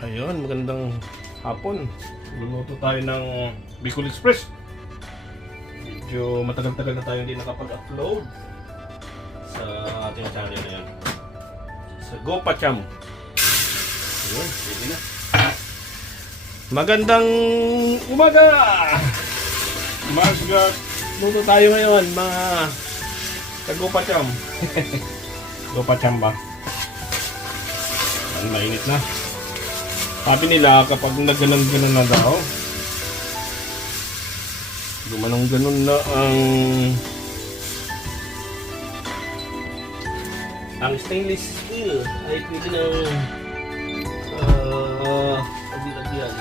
Ayun, magandang hapon. Luluto tayo ng Bicol Express. Medyo matagal-tagal na tayo hindi nakapag-upload sa ating channel na yan. Sa GoPacham. Ayun, pwede na. Magandang umaga! Luto tayo ngayon, mga ka-GoPacham. GoPacham ba? Ang mainit na. Sabi nila kapag nagganon-ganon na daw, gumanong-ganon na ang stainless steel ay pwede ng agil-agilan.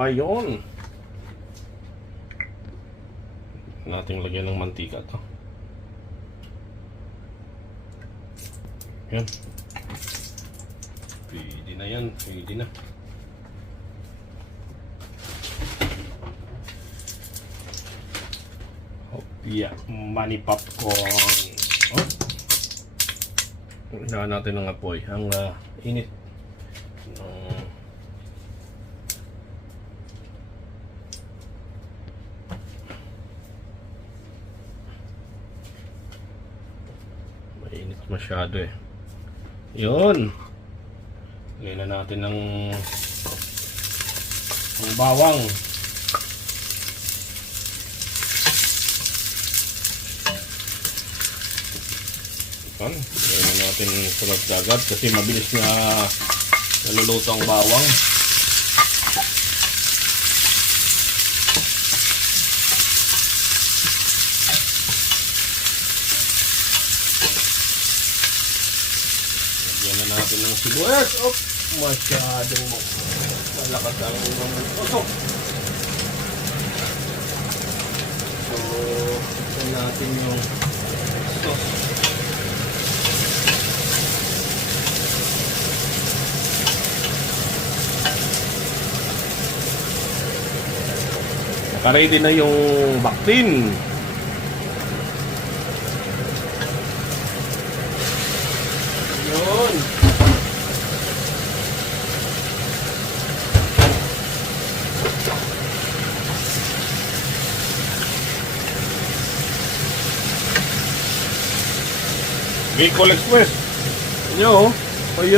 Ayun. Nating lagyan ng mantika to. Yan. Pwede na yan. Pwede na. Hopya. Money popcorn. Oh. Hinaan natin ng apoy. Ang init. Mainit masyado eh. Yun. Lagyan na natin ng bawang. Yun. Lagyan na natin sunod agad kasi mabilis na naluluto ang bawang. Lagyan na natin ng sibuyas. Oh, masyadong malakas ang usok. So, ito natin yung sauce. Naka-ready na yung baktin. Yun. Bicol Express. Nyo.